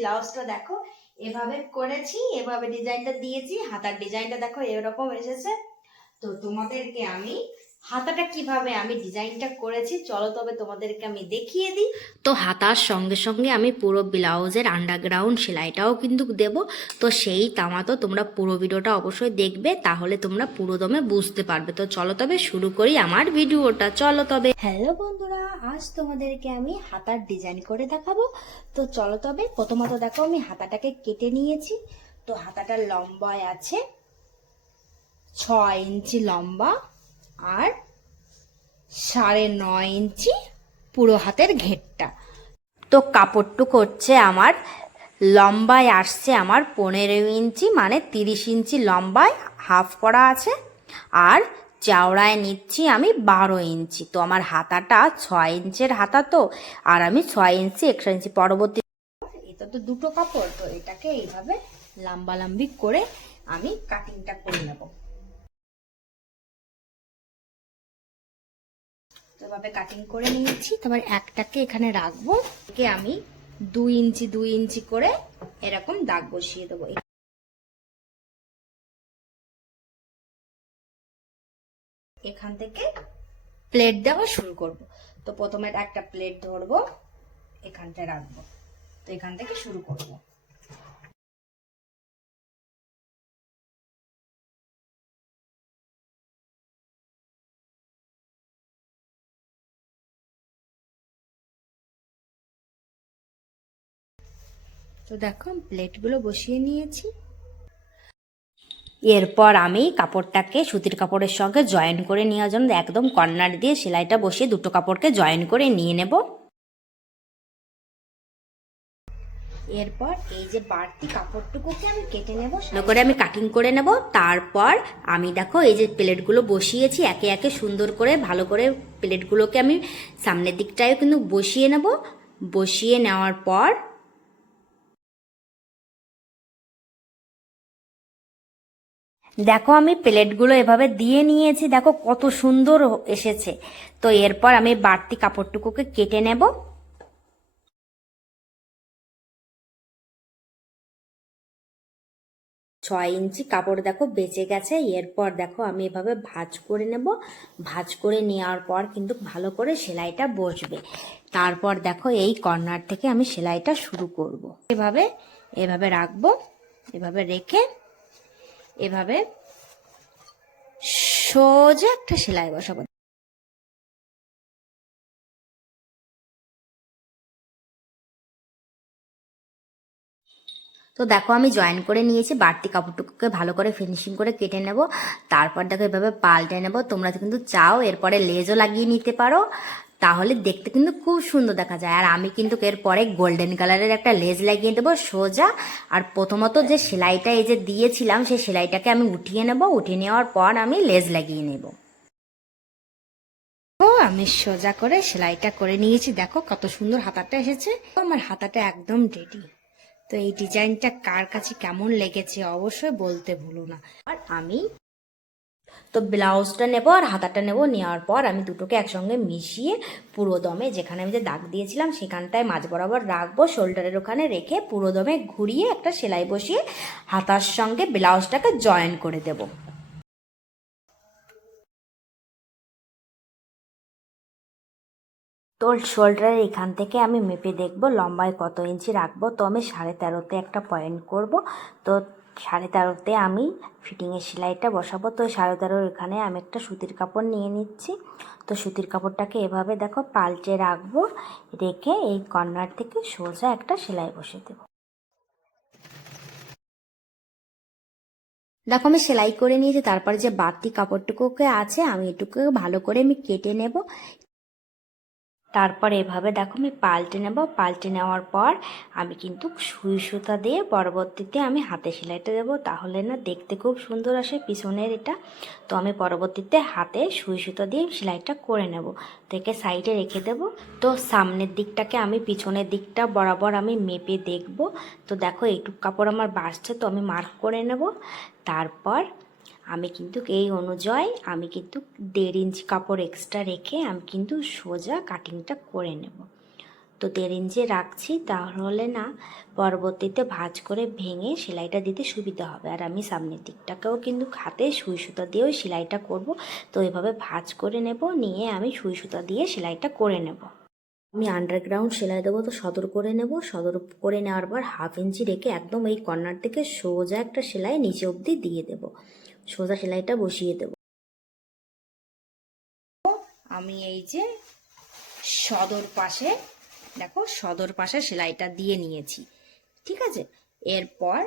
ব্লাউজটা দেখো, এভাবে করেছি, এভাবে ডিজাইনটা দিয়েছি, হাতার ডিজাইনটা দেখো এরকম এসেছে। তো তোমাদেরকে আমি হাতাটা কীভাবে আমি ডিজাইনটা করেছি চলো তবে তোমাদেরকে আমি দেখিয়ে দিই। তো হাতার সঙ্গে সঙ্গে আমি পুরো ব্লাউজের আন্ডারগ্রাউন্ড সেলাইটাও কিন্তু দেব। তো সেই তামাতো তোমরা পুরো ভিডিওটা অবশ্যই দেখবে তাহলে তোমরা পুরো দমে বুঝতে পারবে। তো চলো তবে শুরু করি আমার ভিডিওটা চলো তবে। হ্যালো বন্ধুরা আজ তোমাদেরকে আমি হাতার ডিজাইন করে দেখাবো। তো চলো তবে প্রথমত দেখো আমি হাতাটাকে কেটে নিয়েছি। তো হাতাটার লম্বায় আছে ছয় ইঞ্চি লম্বা। আর সাড়ে নয় ইঞ্চি পুরো হাতের ঘেরটা। তো কাপড়টুকু হচ্ছে আমার, লম্বায় আসছে আমার পনেরো ইঞ্চি মানে তিরিশ ইঞ্চি লম্বায় হাফ করা আছে। আর চাওড়ায় নিচ্ছি আমি বারো ইঞ্চি। তো আমার হাতাটা ছয় ইঞ্চের হাতা তো, আর আমি ছয় ইঞ্চি এক্সট্রা ইঞ্চি পরবর্তী এটা তো দুটো কাপড়, তো এটাকে এইভাবে লাম্বালাম্বি করে আমি কাটিংটা করে নেব। এভাবে কাটিং করে নিয়েছি। তারপর একটাকে এখানে রাখব। একে আমি দুই ইঞ্চি দুই ইঞ্চি করে এরকম দাগ বসিয়ে দেবো। এখান থেকে প্লেট দেওয়া শুরু করব। তো প্রথমে একটা প্লেট ধরবো, এখানটা রাখব। তো এখান থেকে শুরু করব। তো দেখো প্লেটগুলো বসিয়ে নিয়েছি। এরপর আমি কাপড়টাকে সুতির কাপড়ের সঙ্গে জয়েন করে নেওয়ার জন্য একদম কর্নার দিয়ে সেলাইটা বসিয়ে দুটো কাপড়কে জয়েন করে নিয়ে নেব। এরপর এই যে বাড়তি কাপড়টুকুকে আমি কেটে নেব ভালো করে আমি কাটিং করে নেব। তারপর আমি দেখো, এই যে প্লেটগুলো বসিয়েছি, একে একে সুন্দর করে, ভালো করে প্লেটগুলোকে আমি সামনের দিকটায় কিন্তু বসিয়ে নেব। বসিয়ে নেওয়ার পর দেখো, আমি প্লেটগুলো এভাবে দিয়ে নিয়েছি, দেখো কত সুন্দর এসেছে। তো এরপর আমি বাড়তি কাপড়টুকুকে কেটে নেব। ছয় ইঞ্চি কাপড় দেখো বেঁচে গেছে, এরপর দেখো আমি এভাবে ভাজ করে নেব। ভাজ করে নেওয়ার পর কিন্তু ভালো করে সেলাইটা বসবে। তারপর দেখো এই কর্নার থেকে আমি সেলাইটা শুরু করব। এভাবে এভাবে রাখব, এভাবে রেখে এভাবে সোজা একটা সেলাই বসাবো। তো দেখো আমি জয়েন করে নিয়েছি, বাড়তি কাপড়টুকুকে ভালো করে ফিনিশিং করে কেটে নেব। তারপর দেখো এভাবে পাল্টে নেব, তোমরা কিন্তু চাও, এরপরে লেজও লাগিয়ে নিতে পারো। তাহলে দেখতে কিন্তু খুব সুন্দর দেখা যায়। আর আমি কিন্তু এরপরে গোল্ডেন কালারের একটা লেজ লাগিয়ে দেবো সোজা। আর প্রথমত যে সেলাইটা এই যে দিয়েছিলাম, সেই সেলাইটাকে আমি উঠিয়ে নেব। উঠিয়ে নেওয়ার পর আমি লেজ লাগিয়ে নেব। আমি সোজা করে সেলাইটা করে নিয়েছি। দেখো কত সুন্দর হাতাটা এসেছে। আমার হাতাটা একদম রেডি তো এই ডিজাইনটা কার কাছে কেমন লেগেছে অবশ্যই বলতে ভুলো না। আর আমি তো ব্লাউজটা নেব আর হাতাটা নেব, নেওয়ার পর আমি দুটোকে একসঙ্গে মিশিয়ে পুরো দমে, যেখানে আমি যে দাগ দিয়েছিলাম সেখানটায় মাঝ বরাবর রাখব, শোল্ডারের ওখানে রেখে পুরো দমে ঘুরিয়ে একটা সেলাই বসিয়ে হাতার সঙ্গে ব্লাউজটাকে জয়েন করে দেবো। তো শোল্ডারের এখান থেকে আমি মেপে দেখব, লম্বায় কত ইঞ্চি রাখব, তো আমি সাড়ে তেরোতে একটা পয়েন্ট করব, তো সাড়ে তেরোতে আমি ফিটিংয়ের সেলাইটা বসাবো। তো সাড়ে তেরোর এখানে আমি একটা সুতির কাপড় নিয়ে নিচ্ছি। তো সুতির কাপড়টাকে এভাবে দেখো পাল্টে রাখব, রেখে এই কর্নার থেকে সোজা একটা সেলাই বসে দেবো। দেখো আমি সেলাই করে নিয়েছি, তারপরে যে বাড়তি কাপড়টুকুকে আছে আমি এটুকু ভালো করে আমি কেটে নেব। তারপর এভাবে দেখো আমি পাল্টে নেব। পাল্টে নেওয়ার পর আমি কিন্তু সুই সুতা দিয়ে পরবর্তীতে আমি হাতে সেলাইটা দেবো। তাহলে না দেখতে খুব সুন্দর আসে পিছনের এটা। তো আমি পরবর্তীতে হাতে সুই সুতা দিয়ে সেলাইটা করে নেব। তো একে সাইডে রেখে দেব। তো সামনের দিকটাকে আমি পিছনের দিকটা বরাবর আমি মেপে দেখব। তো দেখো এইটুক কাপড় আমার বাড়ছে, তো আমি মার্ক করে নেব। তারপর আমি কিন্তু এই অনুযায়ী, আমি কিন্তু দেড় ইঞ্চি কাপড় এক্সট্রা রেখে আমি কিন্তু সোজা কাটিংটা করে নেব। তো দেড় ইঞ্চি রাখছি, তাহলে না পরবর্তীতে ভাঁজ করে ভেঙে সেলাইটা দিতে সুবিধা হবে। আর আমি সামনের দিকটাকেও কিন্তু হাতে সুই সুতা দিয়েও সেলাইটা করব। তো এভাবে ভাঁজ করে নেব, নিয়ে আমি সুই সুতা দিয়ে সেলাইটা করে নেব। আমি আন্ডারগ্রাউন্ড সেলাই দেবো তো সদর করে নেব। সদর করে নেওয়ার পর হাফ ইঞ্চি রেখে একদম এই কর্নার থেকে সোজা একটা সেলাই নিচে অবধি দিয়ে দেব। সোজা সেলাইটা বসিয়ে দেব। আমি এই যে সদর পাশে, দেখো সদর পাশে সেলাইটা দিয়ে নিয়েছি। ঠিক আছে? এরপর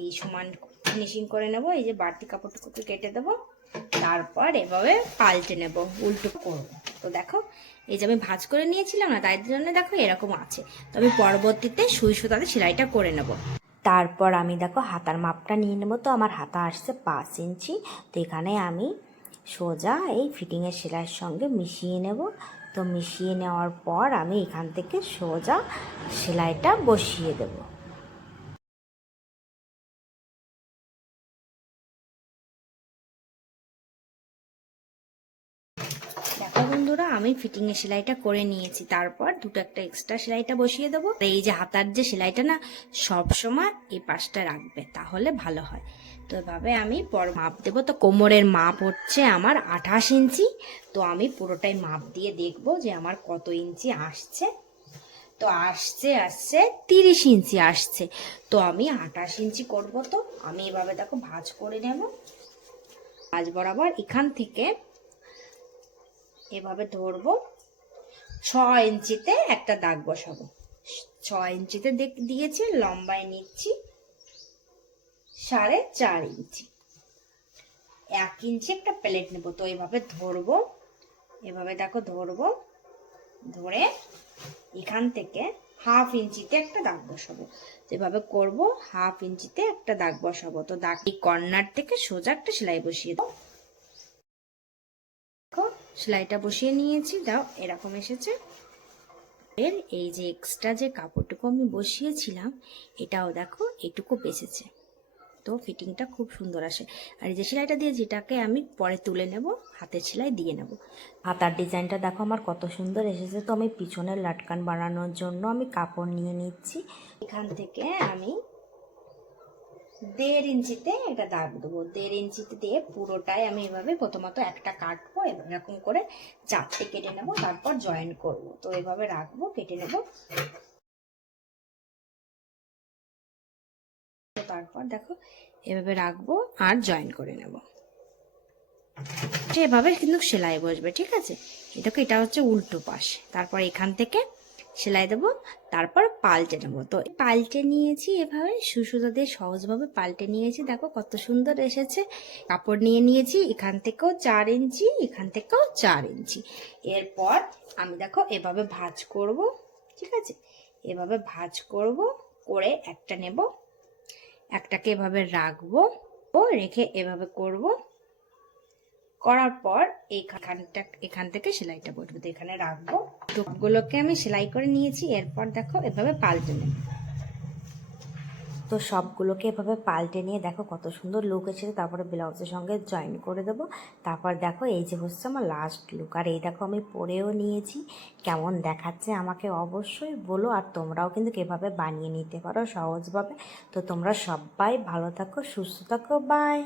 এই সমান ফিনিশিং করে নেব, এই যে বাড়তি কাপড়টুকু কেটে দেবো। তারপর এভাবে পাল্টে নেব, উল্টো করব। তো দেখো, এই যে আমি ভাজ করে নিয়েছিলাম না, তাই জন্য দেখো এরকম আছে। তো আমি পরবর্তীতে সুই সুতাতে সেলাইটা করে নেব। তারপর আমি দেখো হাতার মাপটা নিয়ে নেব। তো আমার হাতা আসছে পাঁচ ইঞ্চি। তো এখানে আমি সোজা এই ফিটিংয়ের সেলাইয়ের সঙ্গে মিশিয়ে নেব। তো মিশিয়ে নেওয়ার পর আমি এখান থেকে সোজা সেলাইটা বসিয়ে দেব। আমি ফিটিং এর সেলাইটা করে নিয়েছি। তারপর দুটো একটা এক্সট্রা সেলাইটা বসিয়ে দেবো। এই যে হাতার যে সেলাইটা না, সব সময় এই পাশটা রাখবে, তাহলে ভালো হয়। তো এভাবে আমি পর মাপ দেবো। তো কোমরের মাপ হচ্ছে আমার আঠাশ ইঞ্চি। তো আমি পুরোটাই মাপ দিয়ে দেখব যে আমার কত ইঞ্চি আসছে। তো আসছে আসছে, তিরিশ ইঞ্চি আসছে। তো আমি আঠাশ ইঞ্চি করব তো, আমি এভাবে দেখো ভাঁজ করে নেব। ভাজ বরাবর এখান থেকে এভাবে ধরবো। ছ ইঞ্চিতে একটা দাগ বসাবো। ছ ইঞ্চিতে দিয়েছি, লম্বায় নিচ্ছি। সাড়ে চার ইঞ্চি। এক ইঞ্চি একটা প্লেট নেব। তো এভাবে ধরবো। এভাবে দেখো ধরবো। ধরে এখান থেকে হাফ ইঞ্চিতে একটা দাগ বসাবো। তো এভাবে করব, হাফ ইঞ্চিতে একটা দাগ বসাবো। তো দাগ এই কর্নার থেকে সোজা একটা সেলাই বসিয়ে দেবো। সেলাইটা বসিয়ে নিয়েছি, দাও, এরকম এসেছে। এর এই যে এক্সট্রা যে কাপড়টুকু আমি বসিয়েছিলাম, এটাও দেখো, এটুকু বেঁচেছে। তো ফিটিংটা খুব সুন্দর আসে। আর এই যে সেলাইটা দিয়ে যেটাকে আমি পরে তুলে নেব, হাতের সেলাই দিয়ে নেব। হাতার ডিজাইনটা দেখো আমার কত সুন্দর এসেছে। তো আমি পিছনের লাটকান বানানোর জন্য আমি কাপড় নিয়ে নিচ্ছি। এখান থেকে আমি দেড় ইঞ্চিতে একটা দাগ দেবো। দেড় ইঞ্চিতে দিয়ে পুরোটাই আমি এভাবে প্রথমত একটা কাটবো এরকম করে চারটে কেটে নেব, তারপর জয়েন করব। তো এভাবে রাখব, কেটে নেব। তারপর দেখো, এভাবে রাখব আর জয়েন করে নেব। এভাবে কিন্তু সেলাই বসবে, ঠিক আছে? এটাকে, এটা হচ্ছে উল্টো পাশ। তারপর এখান থেকে সেলাই দেবো, তারপর পাল্টে নেব। তো পাল্টে নিয়েছি এভাবে, সুসুতা দিয়ে সহজভাবে পাল্টে নিয়েছি। দেখো কত সুন্দর এসেছে। কাপড় নিয়ে নিয়েছি, এখান থেকেও চার ইঞ্চি, এখান থেকেও চার ইঞ্চি। এরপর আমি দেখো এভাবে ভাজ করব, ঠিক আছে? এভাবে ভাজ করব, করে একটা নেব। একটাকে এভাবে রাখব ও রেখে এভাবে করব। করার পর এইখানটা, এখান থেকে সেলাইটা বসবে। তো এখানে রাখব। টুকগুলোকে আমি সেলাই করে নিয়েছি, এরপর দেখো এভাবে পাল্টে নেব। তো সবগুলোকে এভাবে পাল্টে নিয়ে দেখো কত সুন্দর লুক এসেছে, তারপরে ব্লাউজের সঙ্গে জয়েন করে দেবো। তারপর দেখো এই যে হচ্ছে আমার লাস্ট লুক আর এই দেখো আমি পরেও নিয়েছি, কেমন দেখাচ্ছে আমাকে অবশ্যই বলো, আর তোমরাও কিন্তু এভাবে বানিয়ে নিতে পারো সহজভাবে। তো তোমরা সবাই ভালো থাকো, সুস্থ থাকো বাই